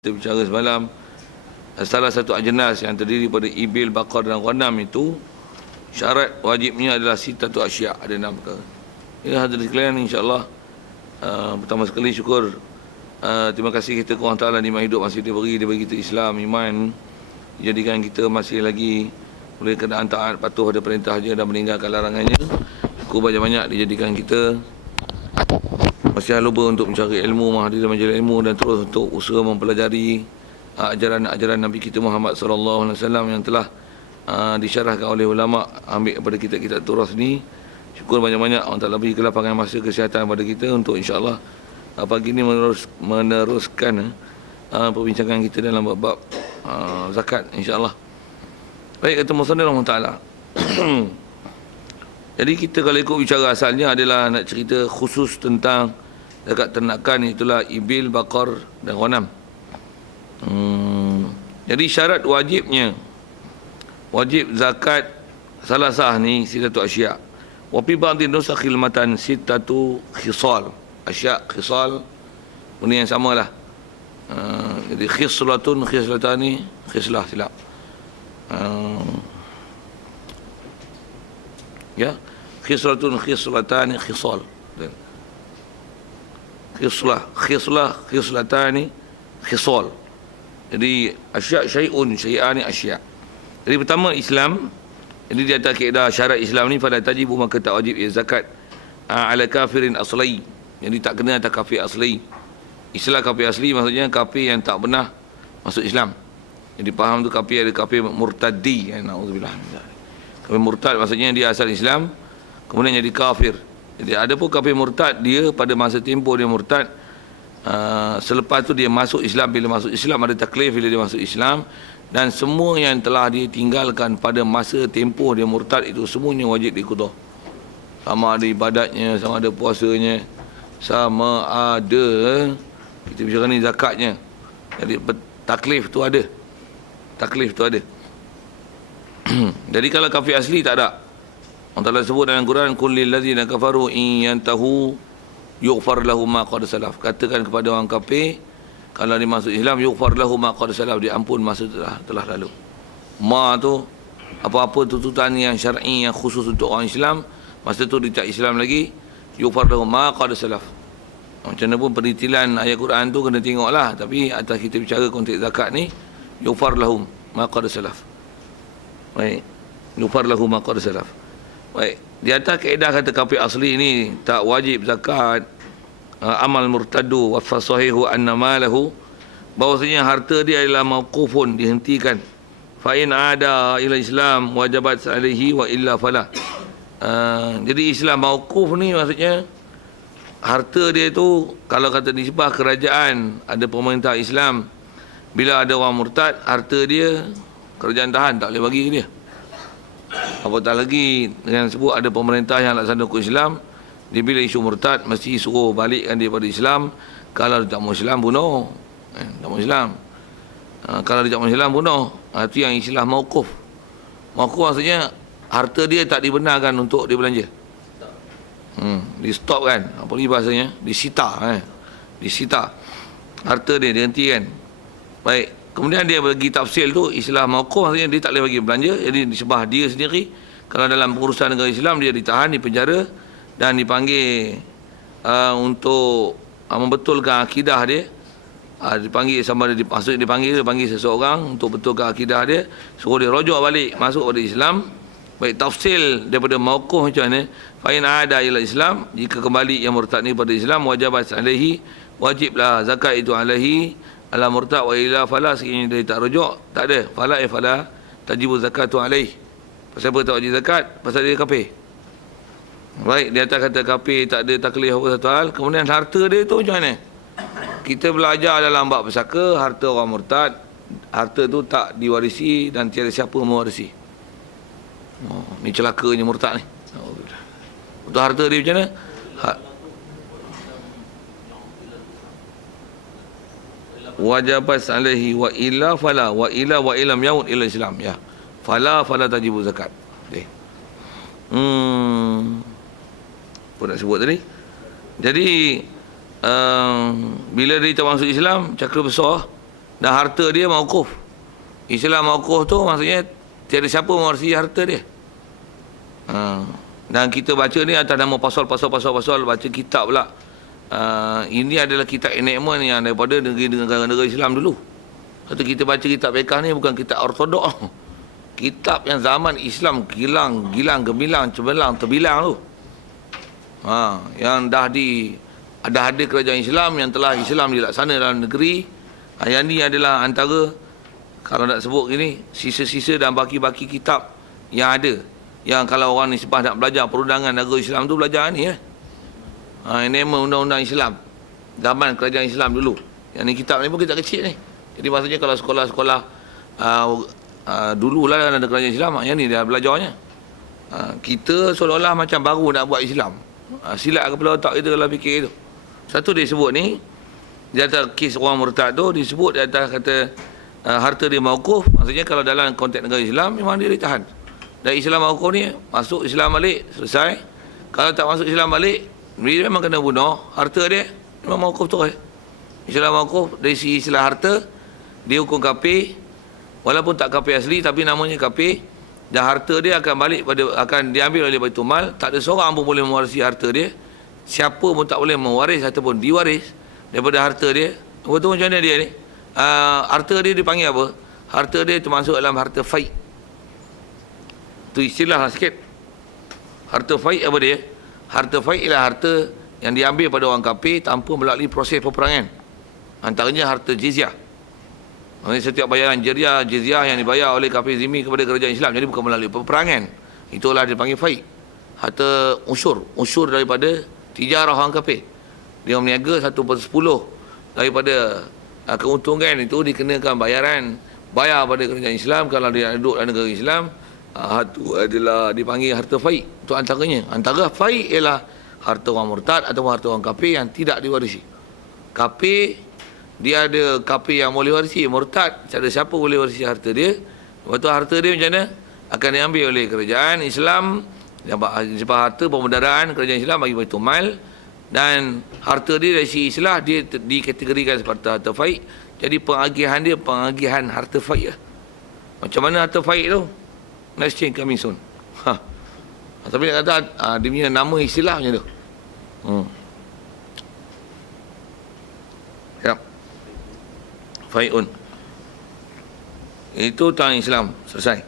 Kita bicara semalam, salah satu ajnas yang terdiri pada ibil, bakar dan ghanam itu syarat wajibnya adalah sitatu asya', ada 6 perkara. Ya, hadirin sekalian, insya-Allah pertama sekali syukur, terima kasih kita kepada Allah Taala nikmat hidup masih diberi kita Islam, iman, jadikan kita masih lagi boleh kena taat patuh pada perintahnya dan meninggalkan larangannya. Syukur banyak-banyak dijadikan kita masih luba untuk mencari ilmu, menghadiri majlis ilmu dan terus untuk usaha mempelajari ajaran-ajaran Nabi kita Muhammad sallallahu alaihi wasallam yang telah disyarahkan oleh ulama, ambil kepada kita turas ni. Syukur banyak-banyak Allah Taala beri kelapangan masa, kesihatan pada kita untuk insya-Allah pagi ini meneruskan perbincangan kita dalam bab zakat insya-Allah. Baik, kata musannif Allah Taala. Jadi kita kalau ikut bicara asalnya adalah nak cerita khusus tentang zakat ternakan, itulah ibil, bakar dan ghanam. Jadi syarat wajib zakat salasah ni sitatu asya'. Wa fi ba'd nusakhil matan sitatu khisal. Asya' khisal benda yang samalah. Jadi khисlatani, khislah silap. Ya, khисlatani, khisal. Khисlatani, khisal. Jadi asya' syai'ani asya'. Jadi pertama Islam. Jadi di atas kaedah syarat Islam ni pada tajibu maka tak wajib zakat ala kafirin asli. Jadi tak kena atas kafir asli. Istilah kafir asli maksudnya kafir yang tak pernah masuk Islam. Jadi faham tu kafir, ada kafir murtaddi. Nauzubillah. Kafir murtad maksudnya dia asal Islam kemudian jadi kafir. Jadi ada pun kafir murtad, dia pada masa tempoh dia murtad, selepas tu dia masuk Islam. Bila masuk Islam ada taklif bila dia masuk Islam, dan semua yang telah dia tinggalkan pada masa tempoh dia murtad itu semuanya wajib diqadah. Sama ada ibadatnya, sama ada puasanya, sama ada kita bicara ni zakatnya. Jadi taklif tu ada. Jadi kalau kafir asli tak ada. Allah Taala sebut dalam Quran, kullil ladzina kafaru in yantahu yughfar lahum ma qad salaf. Katakan kepada orang kafir kalau dia masuk Islam, yughfar lahum ma qad salaf, diampun masa telah lalu. Ma tu apa-apa tuntutan yang syar'i yang khusus untuk orang Islam, masa tu dia tak Islam lagi, yughfar lahum ma qad salaf. Macam mana pun penitilan ayat Quran tu kena tengoklah, tapi atas kita bicara konteks zakat ni, yughfar lahum ma qad salaf. Baik, yughfar lahum ma qad salaf. Baik, di atas kaedah kata kafir asli ni tak wajib zakat, amal murtadu wa fasahihu anna malahu, bahawasanya harta dia adalah mauqufun, dihentikan. Fa in ada ila Islam wajabat alaihi wa illa fala. Jadi Islam mauquf ni maksudnya harta dia tu kalau kata nisbah kerajaan, ada pemerintah Islam, bila ada orang murtad, harta dia kerajaan tahan, tak boleh bagi ke dia. Apatah lagi dengan sebut ada pemerintah yang laksana hukum Islam, dia bila isu murtad mesti suruh balikkan dia pada Islam. Kalau dia tak mau Islam, bunuh. Tak mau Islam. Kalau dia tak mau Islam, bunuh. Itu yang istilah mauquf. Mauquf maksudnya harta dia tak dibenarkan untuk dia belanja. Di stop kan, apa lagi bahasanya, disita. Disita harta dia, dihentikan. Baik, kemudian dia bagi tafsir tu, istilah mauquf maksudnya dia tak boleh bagi belanja. Jadi disebah dia sendiri. Kalau dalam pengurusan negara Islam, dia ditahan, dipenjara dan dipanggil untuk membetulkan akidah dia. Dipanggil sama ada dipanggil seseorang untuk betulkan akidah dia, suruh dia rojok balik masuk pada Islam. Baik, tafsil daripada mauquf macam mana? Fa in ada ila Islam, jika kembali yang murtad ni pada Islam, wajabat alaihi, wajiblah zakat itu alaihi ala murtad, wa ila fala, sekiranya dia tak rojok, tak ada fala tajibu zakatu alaihi. Pasal apa tak wajib zakat? Pasal dia kafir. Baik, dia atas kata kafir, tak ada taklif apa satu hal. Kemudian harta dia tu macam mana? Kita belajar dalam bab pesaka, harta orang murtad, harta tu tak diwarisi dan tiada siapa mewarisi. Ni celakanya murtad ni. Untuk harta dia macam mana? Wajabat alaihi wa illa fala, wa ilam yaud ila Islam. Ya, fala tajibu zakat. Okay. Apa nak sebut tadi? Jadi bila dia tak masuk Islam, cakra besar, Dan harta dia mauquf. Islam mauquf tu maksudnya tiada siapa mewarisi harta dia. Dan kita baca ni atas nama pasal, baca kitab pula. Ini adalah kitab enactment yang daripada negara-negara Islam dulu. Satu kita baca kitab fiqh ni bukan kitab ortodok. Kitab yang zaman Islam gilang, gemilang, cemerlang, terbilang tu. Yang dah ada kerajaan Islam yang telah Islam dilaksana dalam negeri. Yang ni adalah antara, kalau nak sebut gini, sisa-sisa dan baki-baki kitab yang ada. Yang kalau orang nisbah nak belajar perundangan negara Islam tu belajar ni ini undang-undang Islam zaman kerajaan Islam dulu. Yang ni kitab ni pun kitab kecil ni. Jadi maksudnya kalau sekolah-sekolah dululah ada kerajaan Islam, yang ni dah belajarnya. Kita seolah-olah macam baru nak buat Islam. Silap kepala otak kita kalau fikir itu. Satu dia sebut ni, di atas kes orang murtad tu disebut di atas kata harta dia mauquf. Maksudnya kalau dalam konteks negara Islam memang dia ditahan. Dan Islam mauquf ni masuk Islam balik, selesai. Kalau tak masuk Islam balik, dia memang kena bunuh. Harta dia memang mauquf tu. Islam mauquf dari sisi istilah harta, dia hukum kafir. Walaupun tak kafir asli tapi namanya kafir. Dan harta dia akan diambil oleh Baitul Mal. Tak ada seorang pun boleh mewarisi harta dia. Siapa pun tak boleh mewaris ataupun diwaris daripada harta dia. Betul macam mana dia ni? Harta dia dipanggil apa? Harta dia termasuk dalam harta faid. Tu istilah lah sikit. Harta faid apa dia? Harta faid ialah harta yang diambil pada orang kafir tanpa melalui proses peperangan. Antaranya harta jizyah. Maksudnya setiap bayaran jizyah yang dibayar oleh kafir zimmi kepada kerajaan Islam, jadi bukan melalui peperangan. Itulah dipanggil faid. Harta usyur daripada tijarah orang kafir. Dia meniaga 1/10 daripada keuntungan itu dikenakan bayar pada kerajaan Islam. Kalau dia duduk dalam negara Islam, itu adalah dipanggil harta faid. Itu antaranya. Antara faid ialah harta orang murtad atau harta orang kafir yang tidak diwarisi. Kafir, dia ada kafir yang boleh warisi. Murtad, tak ada siapa boleh warisi harta dia. Lepas tu harta dia macam mana? Akan diambil oleh kerajaan Islam. Sebab harta pemudaraan kerajaan Islam bagi Baitul Mal. Dan harta dia dari sisi istilah, dia dikategorikan seperti harta faid. Jadi pengagihan dia, pengagihan harta faid. Macam mana harta faid tu? Next change coming soon. Tapi nak kata dia punya nama istilah macam tu. Ya. Fai'un. Itu tentang Islam. Selesai.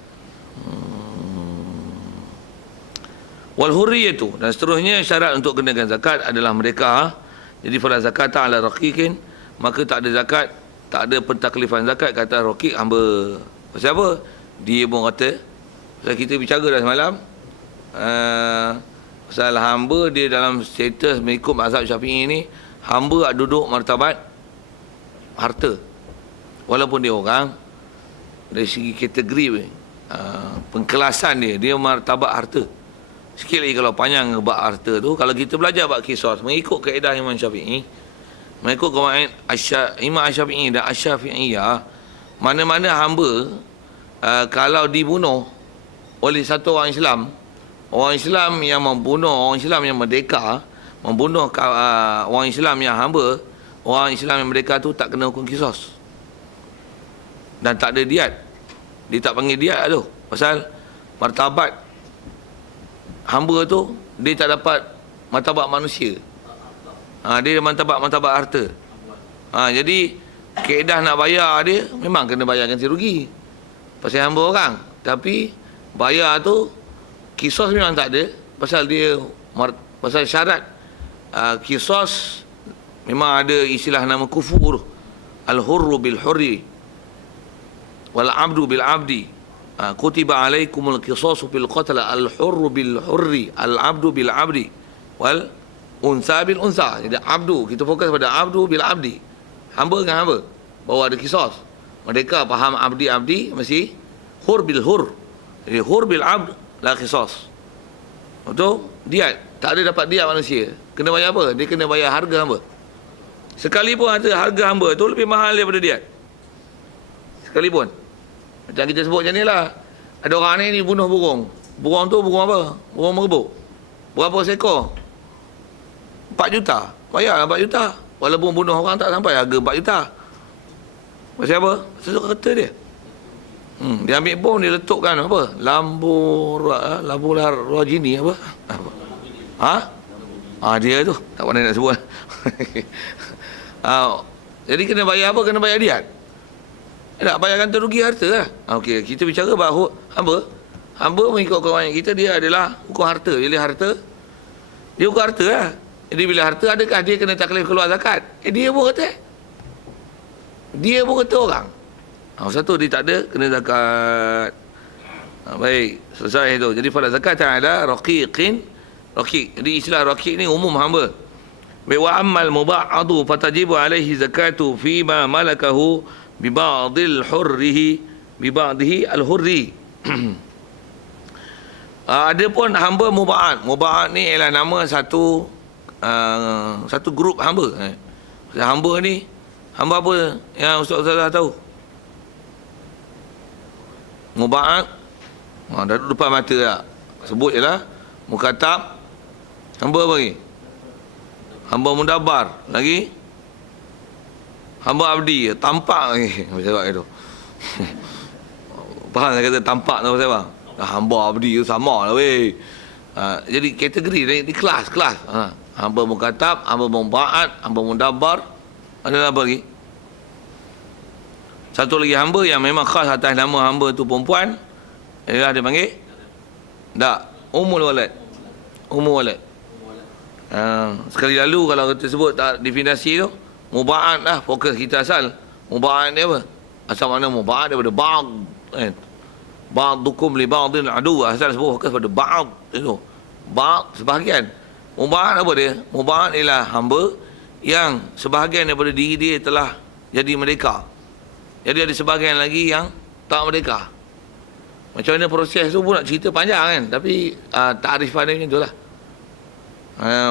Wal hurriyatu. Dan seterusnya syarat untuk kenakan zakat adalah mereka. Jadi fala zakata ala raqiqin, maka tak ada zakat, tak ada pentaklifan zakat kata raqiq hamba. Pasal apa? Dia pun kata, pasal kita bicara dah semalam, pasal hamba dia dalam status mengikut mazhab Syafi'i ni, hamba duduk martabat harta. Walaupun dia orang, dari segi kategori pengkelasan dia martabat harta. Sikit lagi kalau panjang bab harta tu, kalau kita belajar bab qisas mengikut kaedah Imam Syafi'i, mengikut kaedah Imam Syafi'i dan Asy-Syafi'iyah, mana-mana hamba kalau dibunuh oleh satu orang Islam yang membunuh orang Islam yang merdeka, membunuh orang Islam yang hamba, orang Islam yang merdeka tu tak kena hukum qisas. Dan tak ada diat. Dia tak panggil diat tu. Pasal martabat hamba tu, dia tak dapat martabat manusia. Dia martabat harta. Jadi kaedah nak bayar dia memang kena bayar ganti rugi pasal hamba orang. Tapi bayar tu qisas memang tak ada. Pasal dia pasal syarat qisas memang ada istilah nama kufur. Al-hurru bil hurri wal abdu bil abdi. Kutiba alaikumul qisasu fil qatl, al hurru bil hurri, al abdu bil abdi, wal unsa bil unsa. Jadi abdu, kita fokus pada abdu bil abdi, hamba dengan hamba, bahawa ada qisas. Mereka faham abdi mesti hur bil hur. Jadi hur bil abd la qisas. Betul? Diat, tak ada dapat diat manusia. Kena bayar apa? Dia kena bayar harga hamba. Sekalipun ada harga hamba tu lebih mahal daripada diat. Sekalipun. Macam kita sebut macam ni lah. Ada orang ni bunuh burung. Burung tu burung apa? Burung merebuk. Berapa seekor? 4 juta. Bayar 4 juta. Walaupun bunuh orang tak sampai harga 4 juta. Pasal apa? Pasal harta dia. Dia ambil bom, dia letukkan apa? Lambu rajini apa? Dia tu. Tak pandai nak sebut. Jadi kena bayar apa? Kena bayar diat. Tak bayar ganti rugi harta lah. Okey, kita bicara bahawa hamba mengikut kawan kita, dia adalah hukum harta. Jadi harta, dia hukum harta lah. Jadi bila harta, adakah dia kena taklif keluar zakat? Dia pun kata. Dia pun kata orang. Satu, dia tak ada, kena zakat. Baik, selesai itu. Jadi pada zakat ada raqiqin. Raqiq. Jadi istilah raqiq ni umum hamba. Wa ammal muba'adu fatajibu alaihi zakatu fima malakahu biba'dil hurrihi biba'dihi al-hurri. Ada pun hamba muba'ad. Muba'ad ni ialah nama satu grup hamba. Hamba ni, hamba apa yang Ustaz tahu? Muba'ad. Dah duduk depan mata tak? Sebut je lah. Mukatab. Hamba apa lagi? Hamba mudabar. Lagi? Hamba abdi. Tampak lagi. Macam itu. Faham saya kata tampak tu pasal apa? Hamba abdi tu sama lah weh. Jadi kategori di kelas. Hamba mukatab, hamba muba'ad, hamba mudabar. Ada apa lagi? Satu lagi hamba yang memang khas atas nama hamba tu perempuan. Ialah dia panggil? Tak. Ummul walad. Sekali lalu kalau kita sebut tak definisi tu, muba'ad lah fokus kita asal. Muba'ad ni apa? Asal mana muba'ad daripada ba'd. Ba'dukum li ba'din adu. Asal sebut fokus pada ba'd itu. Ba'd sebahagian. Muba'ad apa dia? Muba'ad ialah hamba yang sebahagian daripada diri dia telah jadi merdeka. Jadi ada sebahagian lagi yang tak merdeka. Macam mana proses tu pun nak cerita panjang kan. Tapi ta'rifan dia macam tu lah.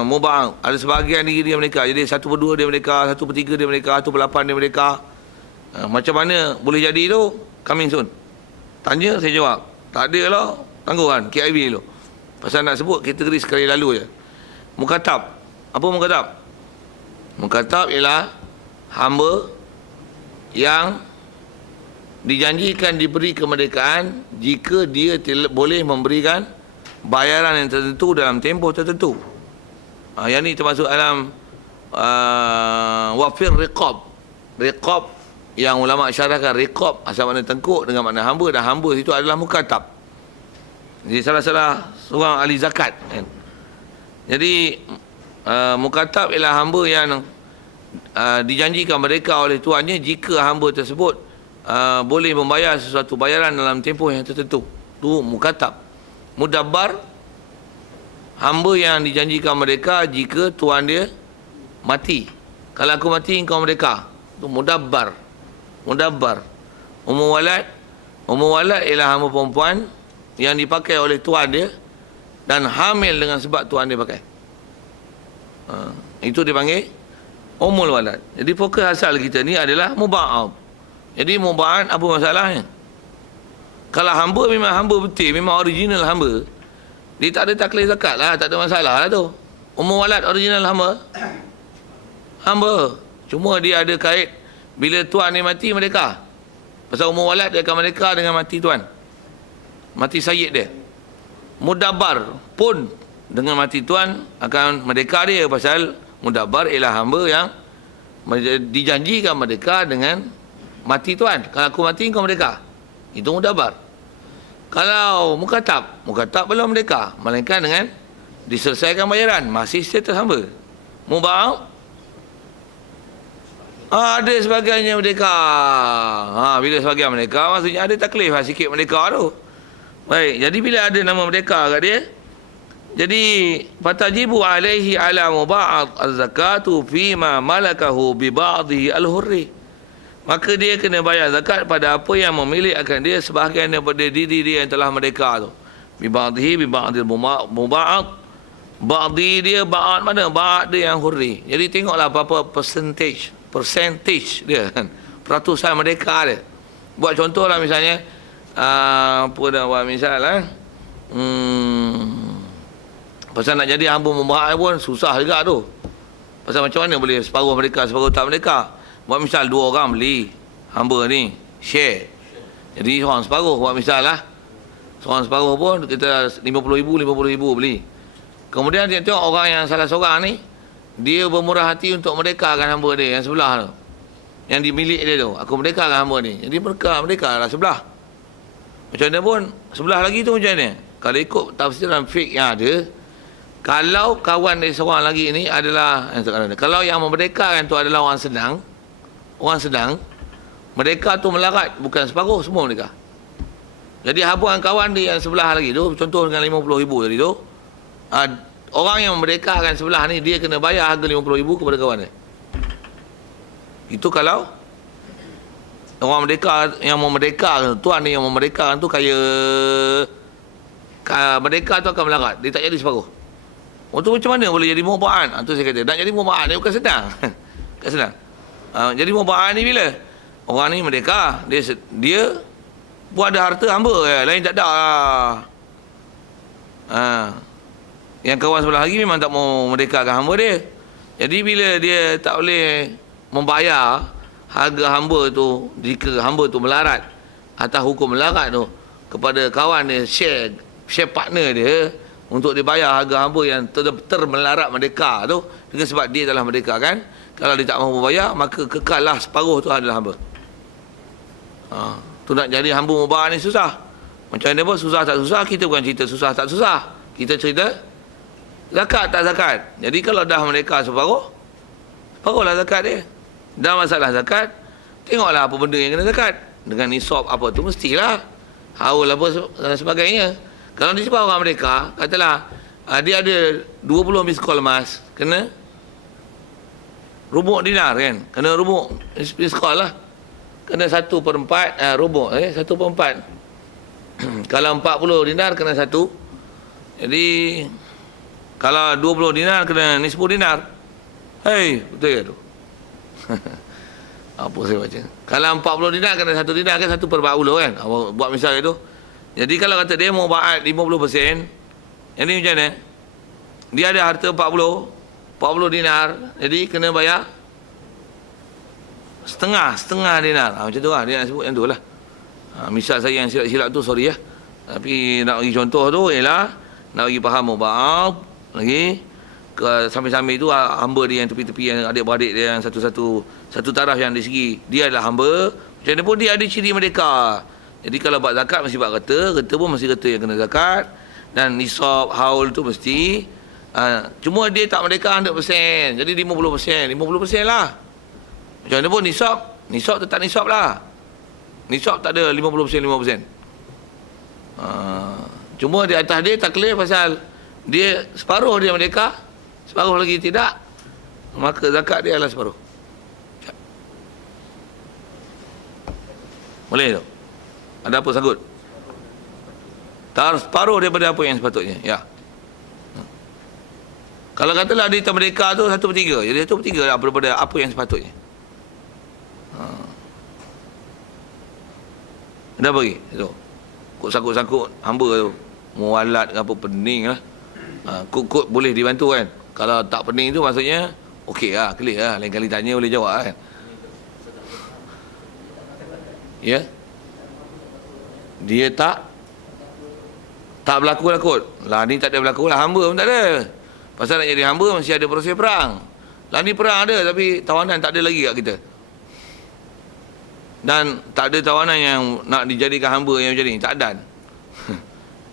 Muba'ad. Ada sebahagian diri dia merdeka. Jadi 1/2 dia merdeka, 1/3 dia merdeka, 1/8 dia merdeka. Macam mana boleh jadi tu? Coming soon. Tanya, saya jawab. Tak ada lah. Tangguhan. KIV dulu. Pasal nak sebut kategori sekali lalu je. Mukatab. Apa mukatab? Mukatab ialah hamba yang dijanjikan diberi kemerdekaan jika dia boleh memberikan bayaran yang tertentu dalam tempoh tertentu. Yang ni termasuk dalam wafir riqab. Riqab yang ulama syarahkan riqab asal makna tengkuk dengan makna hamba, dan hamba itu adalah mukatab. Jadi salah-salah seorang ahli zakat kan. Jadi mukatab ialah hamba yang dijanjikan mereka oleh tuannya jika hamba tersebut boleh membayar sesuatu bayaran dalam tempoh yang tertentu. Itu mukatab. Mudabbar, hamba yang dijanjikan mereka jika tuan dia mati. Kalau aku mati, engkau merdeka. Itu mudabbar. Ummu walad ialah hamba perempuan yang dipakai oleh tuan dia dan hamil dengan sebab tuan dia pakai. Itu dipanggil ummul walad. Jadi fokus asal kita ni adalah muba'ad. Jadi muba'ad apa masalahnya? Kalau hamba memang hamba betul, memang original hamba, dia tak ada taklif zakat lah, tak ada masalah lah tu. Ummul walad original hamba. Cuma dia ada kait bila tuan ni mati merdeka. Pasal ummul walad dia akan merdeka dengan mati tuan. Mati sayyid dia. Mudabbar pun dengan mati tuan akan merdeka dia, pasal mudabbar ialah hamba yang dijanjikan merdeka dengan mati tuan. Kalau aku mati kau merdeka. Itu mudabbar. Kalau mukatab belum merdeka, melainkan dengan diselesaikan bayaran, masih status hamba. Muba'ad ada sebagainya merdeka. Bila sebagian merdeka, maksudnya ada taklif sikit merdeka tu. Baik, jadi bila ada nama merdeka kat dia, jadi fatajibu alaihi ala muba'ad az-zakatu fima malakahu bi ba'dihi al-hurri. Maka dia kena bayar zakat pada apa yang memilih akan dia sebahagian daripada diri dia yang telah merdeka tu. Bi ba'dihi bi ba'dil muba'ad. Ba'di dia ba'ad mana? Ba'ad dia yang hurri. Jadi tengoklah apa percentage dia kan. Peratusan merdeka dia. Buat contoh lah misalnya apa dah buat misal pasal nak jadi hamba muba'ad pun susah juga tu. Pasal macam mana boleh separuh mereka, separuh tak mereka. Buat misal 2 orang beli hamba ni share. Jadi seorang separuh, buat misal lah. Seorang separuh pun kita 50,000 beli. Kemudian dia tengok orang yang salah seorang ni, dia bermurah hati untuk merdekakan hamba dia yang sebelah tu. Yang dimilik dia tu. Aku merdekakan hamba ni. Jadi merdeka lah sebelah. Macam mana pun, sebelah lagi tu macam mana? Kalau ikut tafsiran fiqh yang ada, kalau kawan dia seorang lagi ni adalah, kalau yang memerdekakan tu adalah orang sedang, mereka tu melarat, bukan separuh, semua mereka. Jadi habuan kawan dia yang sebelah lagi tu, contoh dengan 50,000 tadi tu, orang yang memerdekakan sebelah ni, dia kena bayar harga 50,000 kepada kawan dia. Itu kalau orang merdeka, yang memerdekakan, tuan ni yang memerdekakan tu kaya, merdeka tu akan melarat, dia tak jadi separuh. Tu macam mana boleh jadi mubahan? Tu saya kata, nak jadi mubahan ni bukan senang. Bukan senang. Jadi mubahan ni bila? Orang ni merdeka, dia buat ada harta hamba, lain tak ada lah. Yang kawan sebelah lagi memang tak mau merdekakan hamba dia. Jadi bila dia tak boleh membayar harga hamba tu, jika hamba tu melarat, atas hukum melarat tu, kepada kawan dia, share partner dia, untuk dibayar harga hamba yang termelarat merdeka tu, dengan sebab dia telah merdeka kan. Kalau dia tak mahu bayar, maka kekallah separuh tu adalah hamba. Tu nak jadi hamba mubarak ni susah. Macam mana pun, susah tak susah, kita bukan cerita susah tak susah, kita cerita zakat tak zakat. Jadi kalau dah merdeka separuhlah zakat dia. Dah masalah zakat, tengoklah apa benda yang kena zakat. Dengan nisab apa tu mestilah, haul apa dan sebagainya. Kalau dia sebab orang merdeka, katalah dia ada 20 miskol emas, kena rubuk dinar kan, kena rubuk miskol lah, kena 1/4 rubuk 1/4. Kalau 40 dinar kena 1. Jadi kalau 20 dinar kena ni 10 dinar. Betul ke tu? Apa saya baca? Kalau 40 dinar kena 1 dinar kan 1/40 kan. Buat misal itu. Jadi kalau kata dia mau baat 50%, yang ni macam mana? Dia ada harta 40 dinar, jadi kena bayar setengah dinar. Macam tu lah, dia nak sebut yang tu lah. Misal saya yang silap-silap tu, sorry ya. Tapi nak bagi contoh tu ialah nak bagi faham mubarak lagi ke sambil-sambil tu hamba dia yang tepi-tepi, yang adik-beradik dia yang satu taraf yang di segi dia adalah hamba. Macam mana pun dia ada ciri merdeka. Jadi kalau buat zakat mesti buat reta pun mesti reta yang kena zakat, dan nisab haul tu mesti cuma dia tak merdeka 100%, jadi 50% lah. Macam mana pun nisab tetap nisab lah. Nisab tak ada 50%. Cuma di atas dia tak clear pasal dia separuh dia merdeka, separuh lagi tidak, maka zakat dia adalah separuh. Boleh tu? Ada apa sangkut? Separuh daripada apa yang sepatutnya. Ya. Kalau katalah dia tak merdeka tu 1/3, jadi 1/3 lah daripada apa yang sepatutnya. Dah bagi tu. Kok sangkut-sangkut hamba tu. Mualat apa pening lah. Kok boleh dibantu kan. Kalau tak pening tu maksudnya okey lah, clear lah. Lain kali tanya boleh jawab kan. Ya. Dia tak berlaku kot. Lah ni tak ada berlaku lah. Hamba pun tak ada. Pasal nak jadi hamba mesti ada proses perang. Lah ni perang ada, tapi tawanan tak ada lagi kat kita. Dan tak ada tawanan yang nak dijadikan hamba yang macam ni. Tak ada.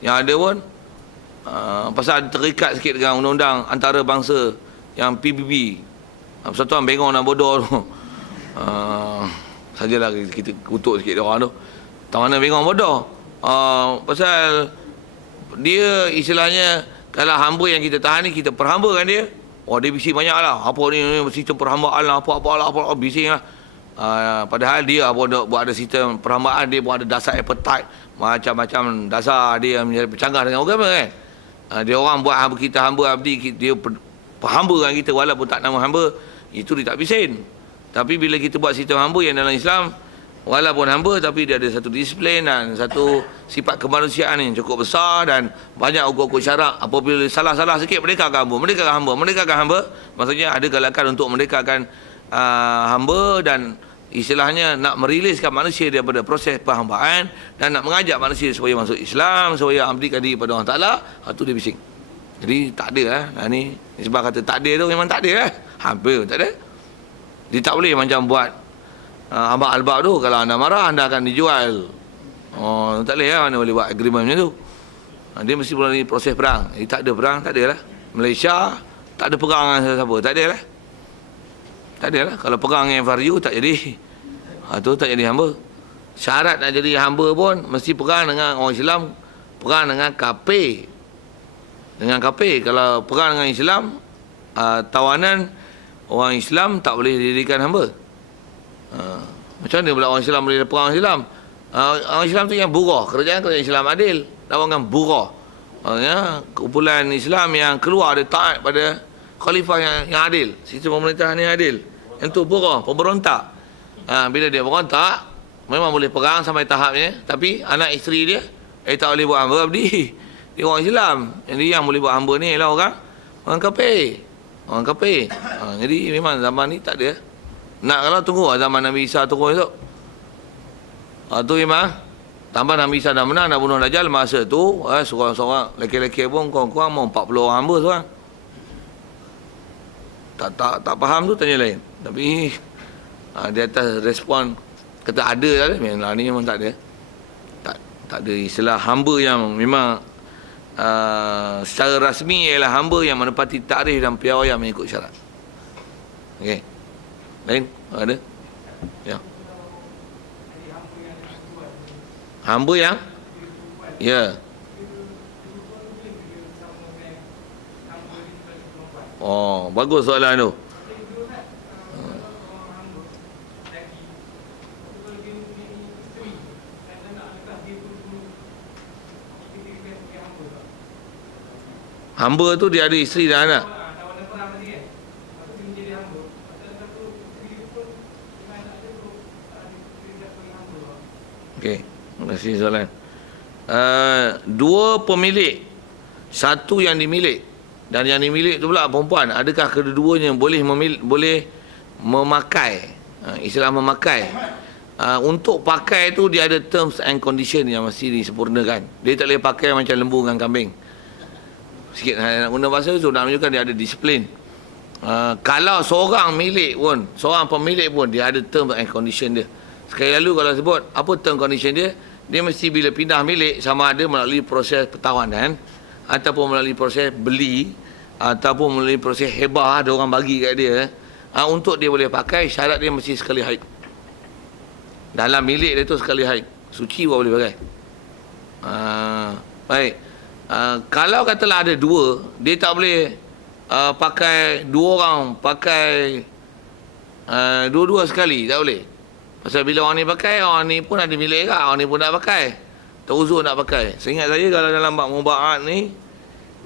Yang ada pun pasal terikat sikit dengan undang-undang antarabangsa yang PBB, Persatuan Bengong dan Bodoh tu. Sajalah kita kutuk sikit dia orang tu. Tawanan Bengong Bodoh. Pasal dia istilahnya, kalau hamba yang kita tahan ni, kita perhambakan dia. Dia bising banyak lah. Apa ni sistem perhambaan lah, apa bising lah. Padahal dia buat ada sistem perhambaan, dia buat ada dasar appetite, macam-macam dasar dia menjadi bercanggah dengan agama kan. Dia orang buat kita hamba abdi, dia perhambakan kita walaupun tak nama hamba, itu dia tak bising. Tapi bila kita buat sistem hamba yang dalam Islam, walaupun hamba tapi dia ada satu disiplin dan satu sifat kemanusiaan yang cukup besar, dan banyak ukur-ukur syarak. Apabila salah-salah sikit, merdekakan hamba. Maksudnya ada galakan untuk merdekakan hamba, dan istilahnya nak meriliskan manusia daripada proses perhambaan dan nak mengajak manusia supaya masuk Islam, supaya abdikan diri kepada Allah Ta'ala, tu dia bising. Jadi tak ada ni sebab kata tak ada tu memang tak ada hampir tak ada. Dia tak boleh macam buat hamba albab tu, kalau anda marah anda akan dijual. Tak boleh mana boleh buat agreement macam tu. Dia mesti melalui proses perang. Jadi tak ada perang, tak ada lah. Malaysia tak ada perang dengan siapa, tak ada lah. Tak ada lah. Kalau perang dengan FRU tak jadi. Tu tak jadi hamba. Syarat nak jadi hamba pun mesti perang dengan orang Islam, perang dengan kafir. Dengan kafir. Kalau perang dengan Islam, tawanan orang Islam tak boleh didirikan hamba. Macam mana pula orang Islam boleh perang Islam? Orang Islam tu yang burah. Kerajaan Islam adil. Lawan burah. Kumpulan Islam yang keluar dia taat pada khalifah yang adil. Sistem pemerintahan yang adil. Yang tu burah, pemberontak. Bila dia berontak, memang boleh perang sampai tahapnya. Tapi anak isteri dia, tak boleh buat hamba abdi. Dia orang Islam. Jadi yang boleh buat hamba ni ialah orang kafir. Orang kafir. Jadi memang zaman ni tak ada. Nak kalau tunggu zaman Nabi Isa turun esok. Tu memang tambah Nabi Isa dah menang, nak bunuh Dajjal masa tu, seorang-seorang lelaki-lelaki pun kurang-kurang mau 40 orang hamba seorang. Tak faham tu tanya lain. Tapi di atas respon kata ada lah, memang ni memang tak ada. Tak ada istilah hamba yang memang secara rasmi ialah hamba yang menepati takrif dan piawai yang mengikut syarat. Okey. Lain ada? Ya. Hamba yang ya. Bagus soalan tu. Hamba tu dia ada isteri dan anak. Okey, terima kasih soalan. Dua pemilik, satu yang dimilik dan yang dimilik tu pula perempuan, adakah kedua-duanya boleh memakai? Istilah memakai. Untuk pakai tu dia ada terms and condition yang mesti disempurnakan. Dia tak boleh pakai macam lembu dengan kambing. Sikit nak guna bahasa tu nak menunjukkan dia ada disiplin. Kalau seorang pemilik pun dia ada term and condition dia. Sekali lalu kalau sebut apa term condition dia, dia mesti bila pindah milik sama ada melalui proses pertawanan ataupun melalui proses beli ataupun melalui proses hebah ada orang bagi kat dia. Untuk dia boleh pakai, syarat dia mesti sekali haid. Dalam milik dia tu sekali haid. Suci baru boleh pakai. Baik. Kalau katalah ada dua, dia tak boleh pakai dua orang, pakai dua-dua sekali, tak boleh. Pasal bila orang ni pakai, orang ni pun ada milik kat, orang ni pun nak pakai. Teruzur nak pakai. Seingat saya kalau dalam bab mubahat ni,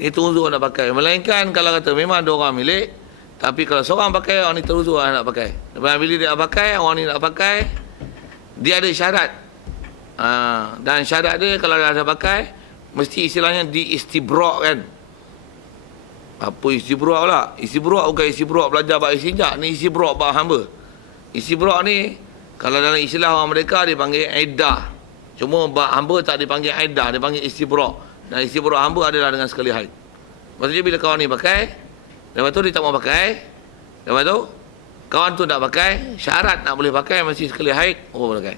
dia teruzur nak pakai. Melainkan kalau kata memang ada orang milik, tapi kalau seorang pakai, orang ni teruzur nak pakai. Lepas bila dia nak pakai, orang ni nak pakai, dia ada syarat. Dan syarat dia kalau dia ada pakai, mesti istilahnya diistibrak kan. Apa istibrak pula? Istibrak bukan istibrak belajar bab istinja, ni istibrak bab hamba. Istibrak ni kalau dalam istilah orang mereka dipanggil iddah. Cuma bab hamba tak dipanggil iddah, dipanggil istibrak. Dan istibrak hamba adalah dengan sekali haid. Maksudnya bila kawan ni pakai, lepas tu dia tak mau pakai, lepas tu kawan tu nak pakai, syarat nak boleh pakai mesti sekali haid, boleh pakai.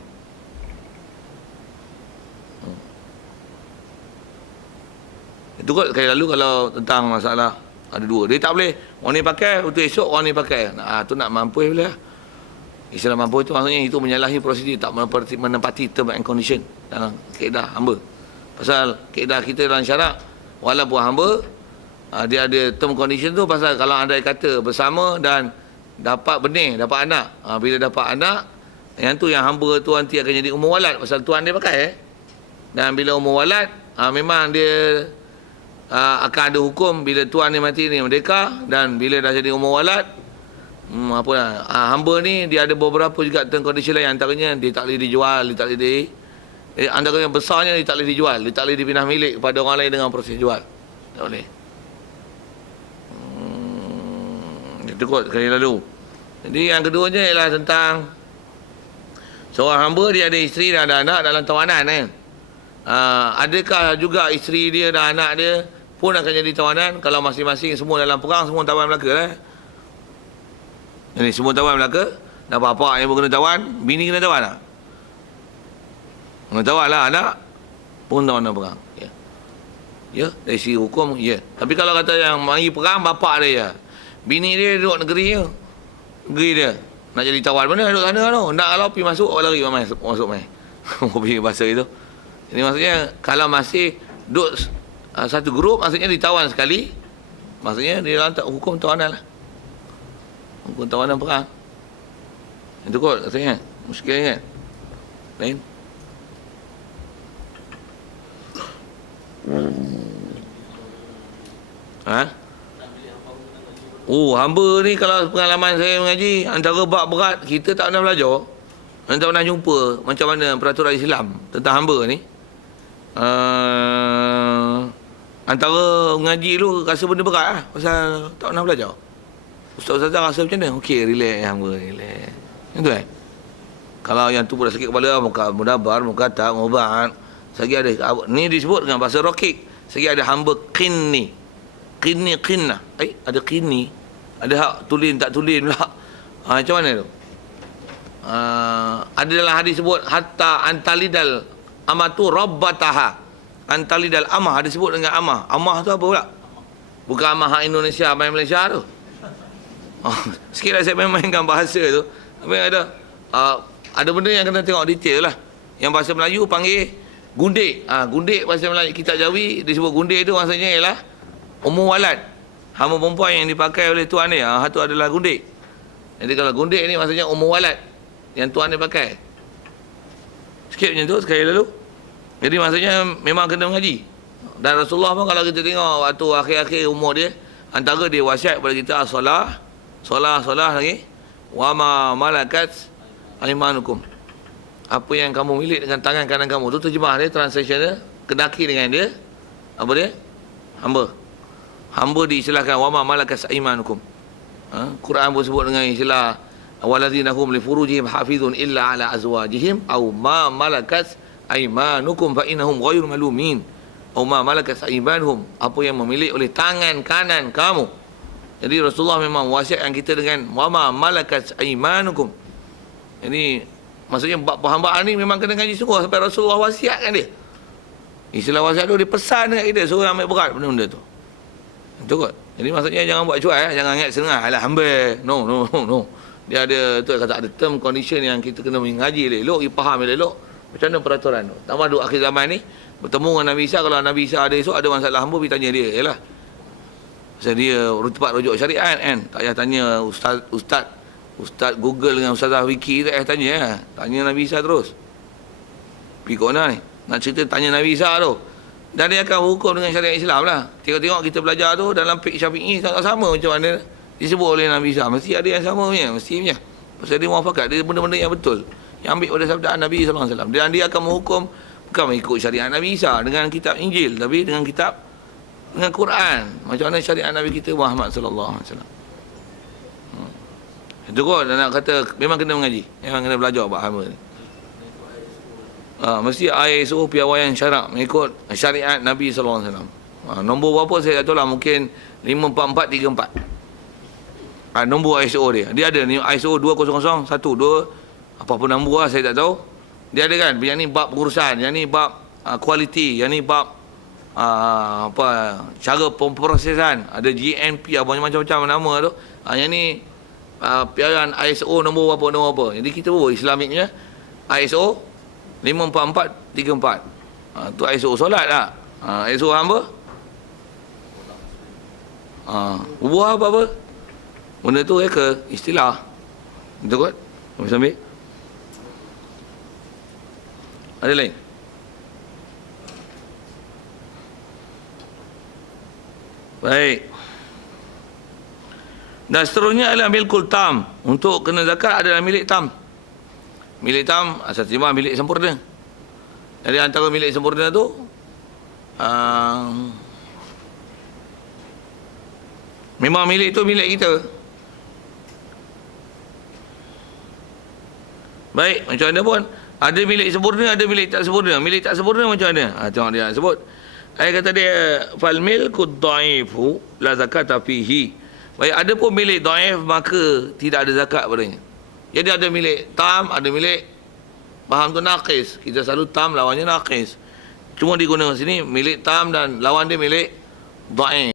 Itu kot kali lalu kalau tentang masalah ada dua. Dia tak boleh orang ni pakai, untuk esok orang ni pakai. Tu nak mampu boleh lah. Istilah mampu itu maksudnya itu menyalahi prosedur, tak menepati term and condition dalam kaedah hamba. Pasal kaedah kita dalam syarak, walaupun hamba, dia ada term condition tu pasal kalau anda kata bersama dan dapat benih, dapat anak. Bila dapat anak, yang tu yang hamba tu nanti akan jadi umur walad. Pasal tuan dia pakai. Dan bila umur walad, memang dia akan ada hukum bila tuan ni mati ni merdeka, dan bila dah jadi umur walad, hamba ni dia ada beberapa juga term condition lain, antaranya dia tak boleh dijual, dia tak boleh antaranya besarnya dia tak boleh dijual, dia tak boleh dipindah milik kepada orang lain dengan proses jual, tak boleh. Itu kot sekali lalu. Jadi yang keduanya ialah tentang Seorang hamba dia ada isteri dan ada anak dalam tawanan kan. Adakah juga isteri dia dan anak dia pun akan jadi tawanan kalau masing-masing semua dalam perang, semua tawan Melaka lah. Jadi semua tawan Melaka, dan bapa yang pun kena tawan, bini kena tawan tak? Kena tawan lah, anak pun tawanan perang. Ya. Ya, dari segi hukum, ya. Tapi kalau kata yang mari perang, bapa dia ya. Bini dia duduk negeri je. Negeri dia. Nak jadi tawan mana duduk sana tu. Nak kalau pergi masuk, lari masuk main. Pergi bahasa itu. Jadi maksudnya, kalau masih duduk satu grup, maksudnya ditawan sekali. Maksudnya, dia dalam hukum tawanan lah. Hukum tawanan perang. Itu kot katanya. Muskil kan? Lain? Hamba ni kalau pengalaman saya mengaji, antara bab berat kita tak pernah belajar. Dan tak pernah jumpa macam mana peraturan Islam tentang hamba ni. Antara mengaji tu rasa benda berat lah. Pasal tak pernah belajar. Ustaz-ustazah rasa macam mana? Okey, relax hamba, relax. Itu kan? Kalau yang tu pun sakit kepala, muka mudabar, muka tak, ubat. Segi ada, ni disebut dengan bahasa rokik. Segi ada hamba qinni. Qinna. Ada qinni. Ada hak tulin, tak tulin pula. Macam mana tu? Ada dalam hadis sebut, hatta antalidal amatu rabbataha. Antalidal amah, ada sebut dengan amah. Amah tu apa pula? Bukan amah hak Indonesia, main Malaysia tu. Sikit lah saya main-mainkan bahasa tu. Tapi ada benda yang kena tengok detail lah. Yang bahasa Melayu panggil gundik. Gundik bahasa Melayu, kitab Jawi disebut gundik tu maksudnya ialah umum walad. Hamba perempuan yang dipakai oleh tuan dia, tu adalah gundik. Jadi kalau gundik ni maksudnya umum walad yang tuan dia pakai. Sikit macam tu sekali lalu. Jadi maksudnya memang kena mengaji. Dan Rasulullah pun kalau kita tengok waktu akhir-akhir umur dia, antara dia wasiat kepada kita solah lagi, wa ma malakat aimanukum. Apa yang kamu milik dengan tangan kanan kamu tu, terjemah dia, translation dia, kedaki dengan dia apa dia? Hamba diistilahkan wa ma malakat aimanukum. Quran pun sebut dengan istilah waladzina hum li furujihim hafizun illa ala azwajihim aw ma malakat aimanukum fa innahum ghairu malumin. Aw ma malakat aimanuhum, apa yang memiliki oleh tangan kanan kamu. Jadi Rasulullah memang wasiatkan kita dengan wa ma malakat aimanukum. Jadi maksudnya bab perhambaan ni memang kena ngaji sungguh sampai Rasulullah wasiatkan dia. Istilah wasiat tu dia pesan dekat kita, suruh ambil berat benda-benda tu. Itu kot. Jadi maksudnya jangan buat cuai, jangan ingat setengah alah hamba. No. Dia ada tu kata ada term condition yang kita kena mengaji elok, faham elok. Macam mana peraturan tu? Tambah duk akhir zaman ni bertemu dengan Nabi Isa, kalau Nabi Isa ada esok ada masalah hamba pergi tanya dia, yalah. Pasal dia tempat rujuk syariat kan. Tak payah tanya ustaz Google dengan ustazah Wiki, tak payah tanya. Tanya Nabi Isa terus. Pergi ke mana ni? Nak cerita tanya Nabi Isa tu. Dan dia akan hukum dengan syariat Islam lah. Tengok-tengok kita belajar tu dalam fiqh Syafi'i tak sama macam mana disebut oleh Nabi Isa. Mesti ada yang sama punya, mesti punya. Pasal dia muafakat, dia benda-benda yang betul. Yang ambil pada sabdaan Nabi SAW. Dan dia akan menghukum bukan mengikut syariat Nabi Isa dengan kitab Injil, tapi dengan Quran. Macam mana syariat Nabi kita Muhammad SAW. Itu kot nak kata memang kena mengaji, memang kena belajar buat hamba ni. Mesti ISO piawaian syarak mengikut syariat Nabi SAW. Nombor berapa saya tak tahu lah, mungkin 54434. Nombor ISO dia. Dia ada ni ISO 20012 apa pun nombor lah, saya tak tahu. Dia ada kan, yang ni bab pengurusan, yang ni bab kualiti, yang ni bab cara pemprosesan, ada GNP apa macam-macam nama tu. Yang ni piawaian ISO nombor apa. Jadi kita pun Islamiknya ISO 54434. Tu ISO solat tak? ISO hamba? Buah apa? Benda tu ke istilah. Betul kot? Habis ambil. Ada lain? Baik. Dan seterusnya adalah milkul tam. Untuk kena zakat adalah milik tam. Milik tam, asal terjemah milik sempurna. Jadi antara milik sempurna tu memang milik tu milik kita. Baik, macam mana pun. Ada milik sempurna, ada milik tak sempurna. Milik tak sempurna macam mana? Tengok dia sebut. Ayat kata dia, fal milku dha'ifu la zakata fihi. Baik, ada pun milik dhaif maka tidak ada zakat padanya. Jadi ada milik tam, ada milik faham tu naqis. Kita selalu tam lawannya naqis. Cuma digunakan sini milik tam dan lawan dia milik dhaif.